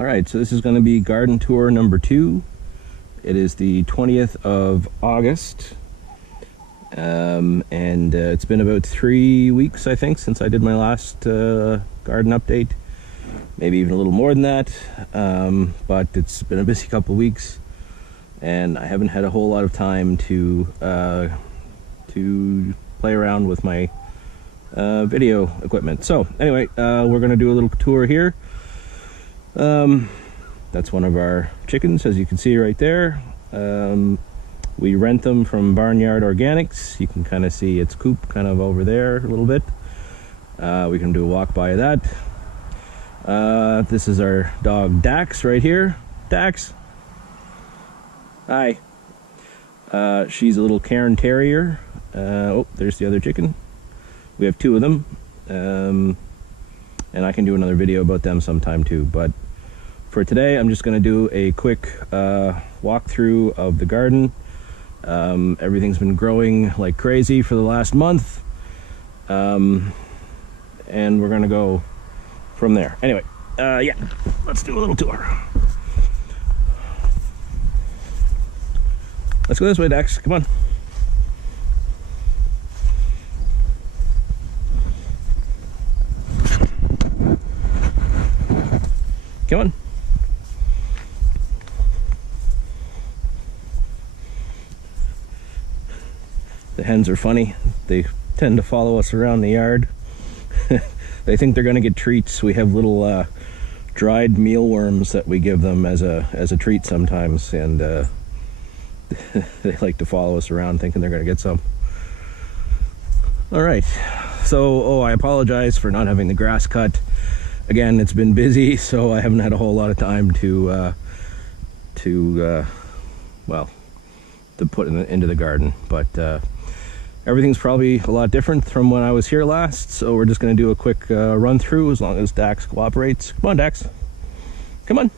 Alright, so this is going to be garden tour number 2. It is the 20th of August. And it's been about 3 weeks, I think, since I did my last garden update. Maybe even a little more than that. But it's been a busy couple of weeks. And I haven't had a whole lot of time to play around with my video equipment. So anyway, we're going to do a little tour here. That's one of our chickens, as you can see right there. We rent them from Barnyard Organics. You can kind of see its coop kind of over there a little bit. We can do a walk by that. This is our dog Dax right here. Dax, hi. She's a little Cairn Terrier. Oh, there's the other chicken. We have 2 of them. And I can do another video about them sometime too, but for today I'm just going to do a quick walkthrough of the garden. Everything's been growing like crazy for the last month, and we're going to go from there. Anyway, yeah, let's do a little tour. Let's go this way, Dax, come on. Come on. The hens are funny. They tend to follow us around the yard. They think they're going to get treats. We have little dried mealworms that we give them as a treat sometimes, and they like to follow us around thinking they're going to get some. All right. So, I apologize for not having the grass cut. Again, it's been busy, so I haven't had a whole lot of time to put into the garden. But everything's probably a lot different from when I was here last, so we're just going to do a quick run through as long as Dax cooperates. Come on, Dax. Come on.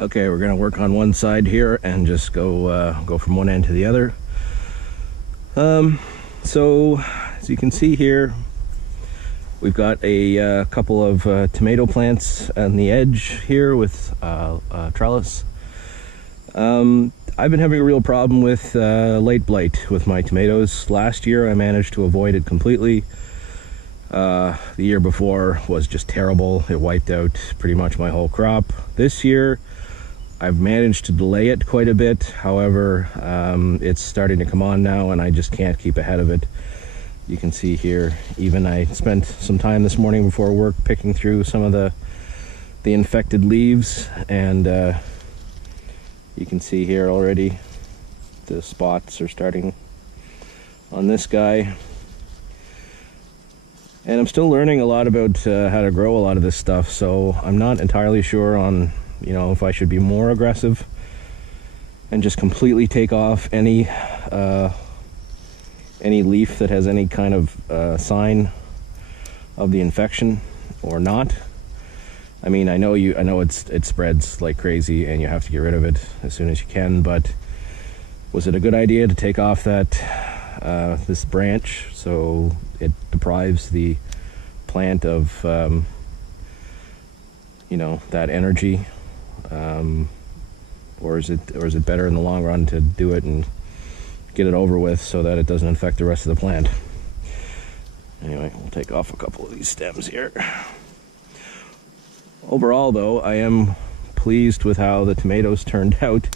Okay, we're going to work on one side here and just go from one end to the other. So, as you can see here, we've got a couple of tomato plants on the edge here with trellis. I've been having a real problem with late blight with my tomatoes. Last year I managed to avoid it completely. The year before was just terrible. It wiped out pretty much my whole crop. This year I've managed to delay it quite a bit. However, it's starting to come on now and I just can't keep ahead of it. You can see here, even I spent some time this morning before work picking through some of the infected leaves, and you can see here already the spots are starting on this guy. And I'm still learning a lot about how to grow a lot of this stuff, so I'm not entirely sure on if I should be more aggressive and just completely take off any leaf that has any kind of sign of the infection or not. I mean, I know it spreads like crazy and you have to get rid of it as soon as you can, but was it a good idea to take off that this branch so it deprives the plant of that energy? Or is it better in the long run to do it and get it over with so that it doesn't infect the rest of the plant? Anyway, we'll take off a couple of these stems here. Overall, though, I am pleased with how the tomatoes turned out.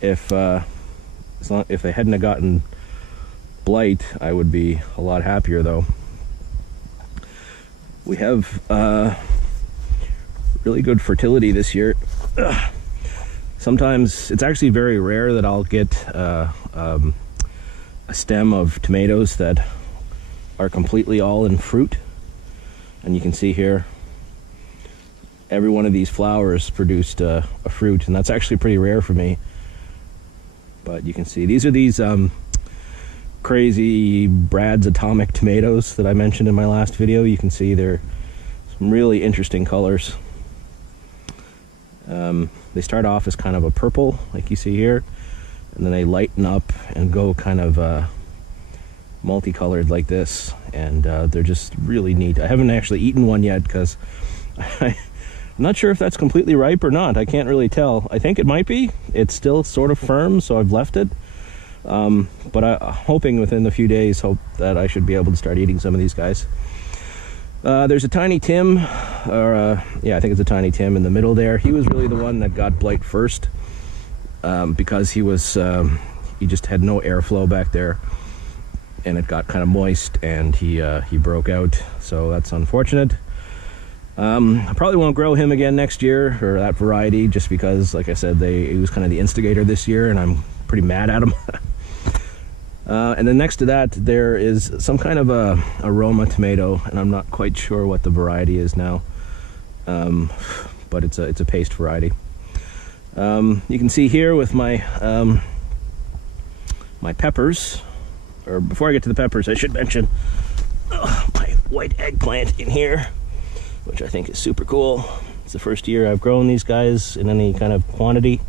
If they hadn't have gotten blight, I would be a lot happier, though. We have really good fertility this year. Sometimes it's actually very rare that I'll get a stem of tomatoes that are completely all in fruit, and you can see here every one of these flowers produced a fruit, and that's actually pretty rare for me. But you can see these are crazy Brad's Atomic tomatoes that I mentioned in my last video. You can see they're some really interesting colors. They start off as kind of a purple, like you see here, and then they lighten up and go kind of multicolored like this, and they're just really neat. I haven't actually eaten one yet because I'm not sure if that's completely ripe or not. I can't really tell. I think it might be. It's still sort of firm, so I've left it. But I'm hoping within a few days, that I should be able to start eating some of these guys. There's a Tiny Tim, yeah, I think it's a Tiny Tim in the middle there. He was really the one that got blight first, because he just had no airflow back there, and it got kind of moist, and he broke out. So that's unfortunate. I probably won't grow him again next year, or that variety, just because, like I said, he was kind of the instigator this year, and I'm pretty mad at him. And then next to that, there is some kind of a Roma tomato, and I'm not quite sure what the variety is now, but it's a paste variety. You can see here with my my peppers, or before I get to the peppers, I should mention my white eggplant in here, which I think is super cool. It's the first year I've grown these guys in any kind of quantity.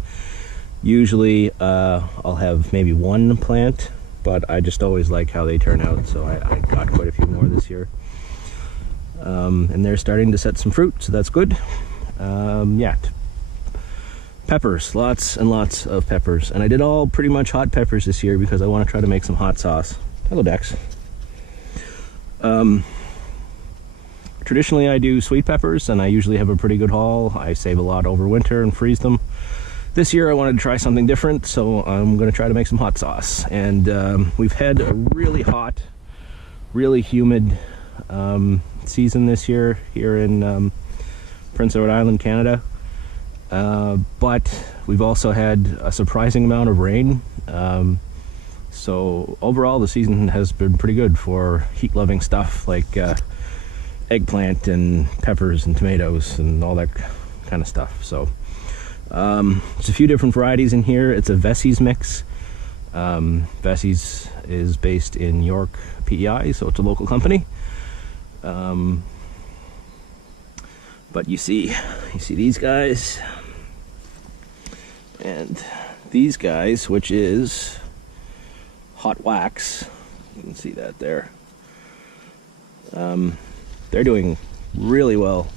Usually I'll have maybe one plant, but I just always like how they turn out, so I got quite a few more this year. And they're starting to set some fruit, so that's good. Yeah, peppers, lots and lots of peppers. And I did all pretty much hot peppers this year because I want to try to make some hot sauce. Hello, Dex. Traditionally I do sweet peppers, and I usually have a pretty good haul. I save a lot over winter and freeze them. This year I wanted to try something different, so I'm going to try to make some hot sauce. And we've had a really hot, really humid season this year here in Prince Edward Island, Canada. But we've also had a surprising amount of rain. So overall the season has been pretty good for heat-loving stuff like eggplant and peppers and tomatoes and all that kind of stuff. So there's a few different varieties in here. It's a Vessey's mix. Vessey's is based in York, PEI, so it's a local company. But you see these guys and these guys, which is Hot Wax. You can see that there. They're doing really well.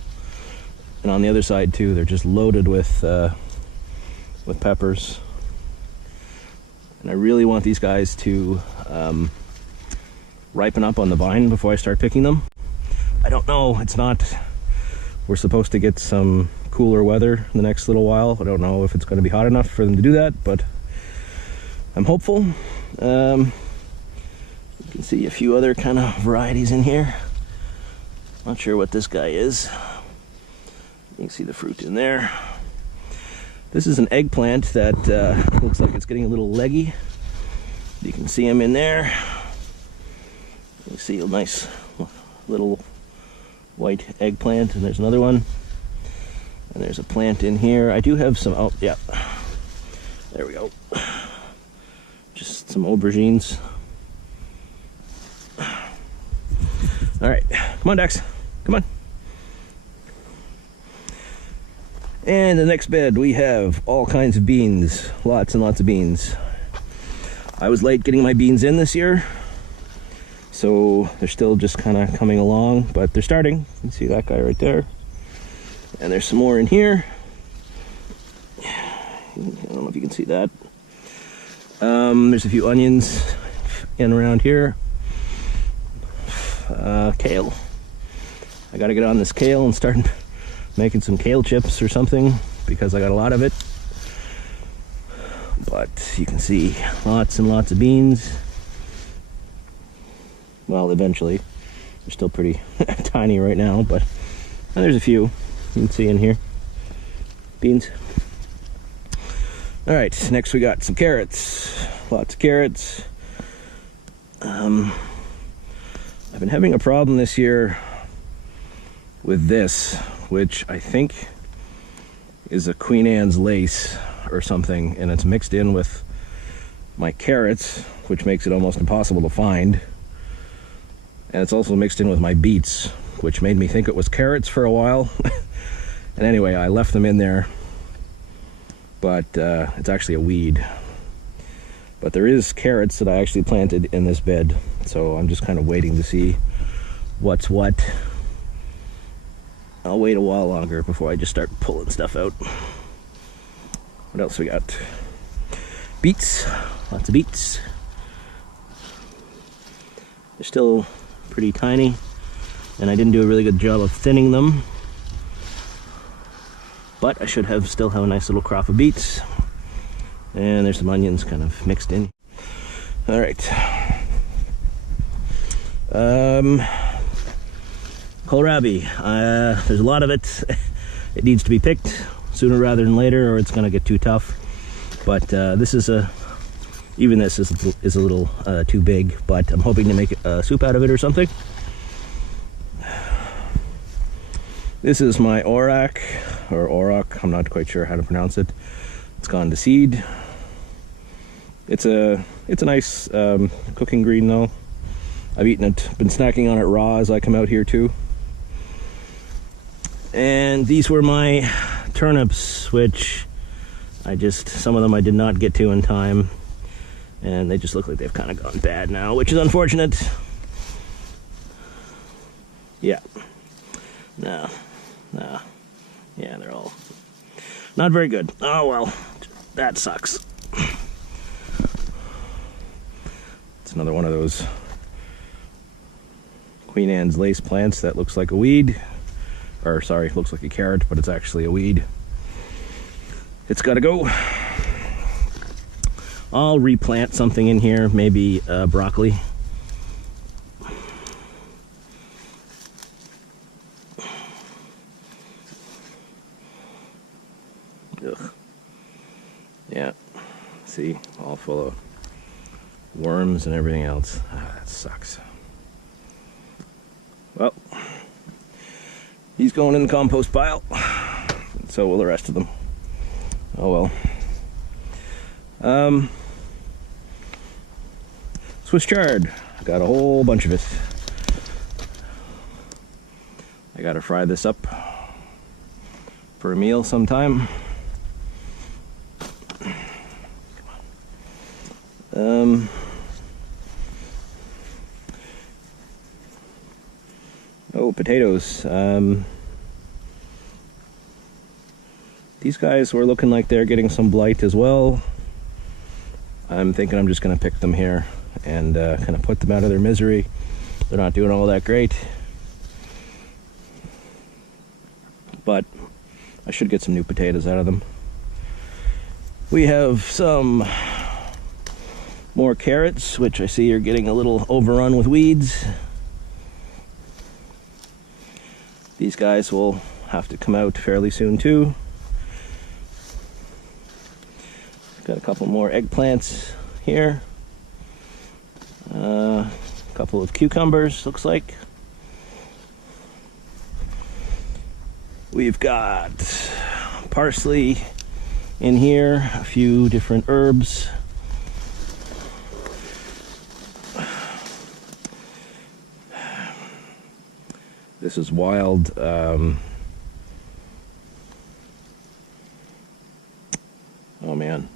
And on the other side too, they're just loaded with peppers. And I really want these guys to ripen up on the vine before I start picking them. I don't know, we're supposed to get some cooler weather in the next little while. I don't know if it's going to be hot enough for them to do that, but I'm hopeful. You can see a few other kind of varieties in here. Not sure what this guy is. You can see the fruit in there. This is an eggplant that looks like it's getting a little leggy. You can see him in there. You see a nice little white eggplant, and there's another one. And there's a plant in here. I do have some, oh yeah, there we go. Just some aubergines. All right, come on, Dex, come on. And the next bed, we have all kinds of beans, lots and lots of beans. I was late getting my beans in this year, so they're still just kind of coming along, but they're starting. You can see that guy right there. And there's some more in here. I don't know if you can see that. There's a few onions in around here. Kale. I gotta get on this kale and start making some kale chips or something, because I got a lot of it. But you can see lots and lots of beans. Well, eventually. They're still pretty tiny right now, but there's a few you can see in here. Beans. All right, next we got some carrots. Lots of carrots. I've been having a problem this year with this, which I think is a Queen Anne's lace or something, and it's mixed in with my carrots, which makes it almost impossible to find. And it's also mixed in with my beets, which made me think it was carrots for a while. And anyway, I left them in there, but it's actually a weed. But there is carrots that I actually planted in this bed, so I'm just kind of waiting to see what's what. I'll wait a while longer before I just start pulling stuff out. What else we got? Beets, lots of beets. They're still pretty tiny, and I didn't do a really good job of thinning them. But I should still have a nice little crop of beets. And there's some onions kind of mixed in. All right. Kohlrabi. There's a lot of it. It needs to be picked sooner rather than later, or it's going to get too tough. But this is even this is a little too big. But I'm hoping to make a soup out of it or something. This is my auroch, or auroch. I'm not quite sure how to pronounce it. It's gone to seed. It's a nice cooking green though. I've eaten it, been snacking on it raw as I come out here too. And these were my turnips, which some of them I did not get to in time. And they just look like they've kind of gone bad now, which is unfortunate. Yeah. No. Yeah, they're all not very good. Oh well, that sucks. It's another one of those Queen Anne's lace plants that looks like a weed. Or sorry, looks like a carrot, but it's actually a weed. It's gotta go. I'll replant something in here, maybe broccoli. Ugh. Yeah, see, all full of worms and everything else. That sucks. Well, he's going in the compost pile. So will the rest of them. Oh well. Swiss chard. Got a whole bunch of it. I gotta fry this up for a meal sometime. Oh, potatoes. These guys were looking like they're getting some blight as well. I'm thinking I'm just going to pick them here and kind of put them out of their misery. They're not doing all that great. But I should get some new potatoes out of them. We have some more carrots, which I see are getting a little overrun with weeds. These guys will have to come out fairly soon too. Got a couple more eggplants here. A couple of cucumbers, looks like. We've got parsley in here, a few different herbs. This is wild. Oh man,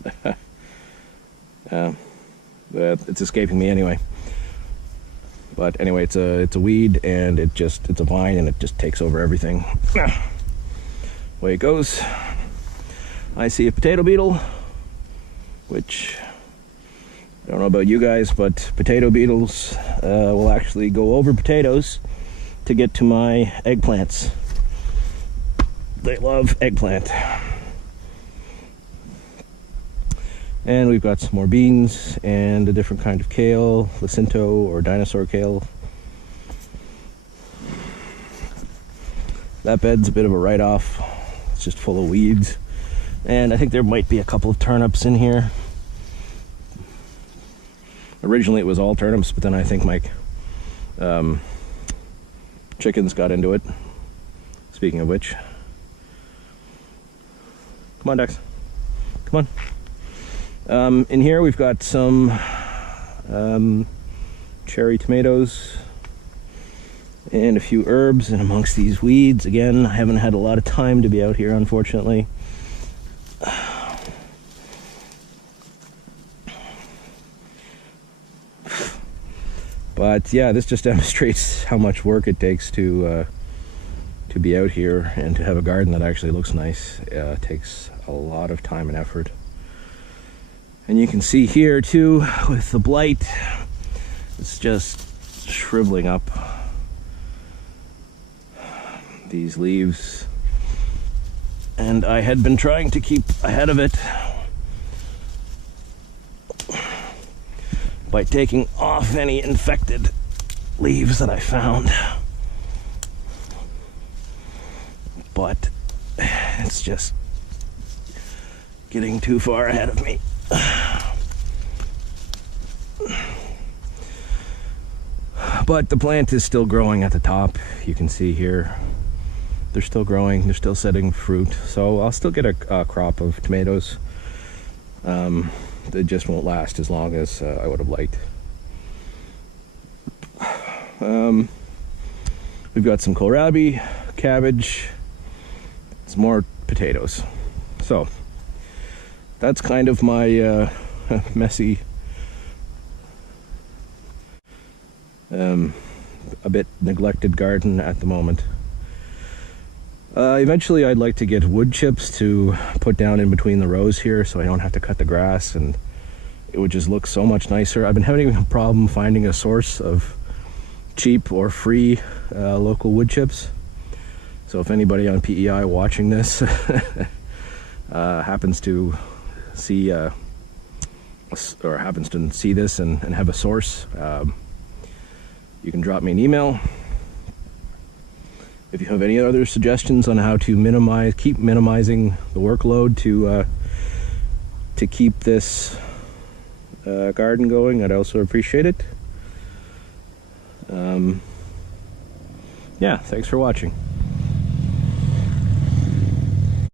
it's escaping me anyway. But anyway, it's a weed, and it's a vine, and it just takes over everything. Way it goes. I see a potato beetle, which I don't know about you guys, but potato beetles will actually go over potatoes to get to my eggplants. They love eggplant. And we've got some more beans and a different kind of kale, Jacinto or dinosaur kale. That bed's a bit of a write-off. It's just full of weeds. And I think there might be a couple of turnips in here. Originally it was all turnips, but then I think my chickens got into it. Speaking of which. Come on, ducks. Come on. In here we've got some cherry tomatoes and a few herbs, and amongst these weeds, again, I haven't had a lot of time to be out here, unfortunately. But yeah, this just demonstrates how much work it takes to be out here and to have a garden that actually looks nice. It takes a lot of time and effort. And you can see here too, with the blight, it's just shriveling up these leaves. And I had been trying to keep ahead of it by taking off any infected leaves that I found. But it's just getting too far ahead of me. But the plant is still growing at the top. You can see here, they're still growing, they're still setting fruit. So I'll still get a crop of tomatoes. They just won't last as long as I would have liked. We've got some kohlrabi, cabbage, some more potatoes. So that's kind of my messy, a bit neglected garden at the moment. Eventually I'd like to get wood chips to put down in between the rows here so I don't have to cut the grass, and it would just look so much nicer. I've been having a problem finding a source of cheap or free local wood chips. So if anybody on PEI watching this happens to see or happens to see this and have a source, you can drop me an email. If you have any other suggestions on how to keep minimizing the workload to keep this garden going, I'd also appreciate it. Yeah, thanks for watching.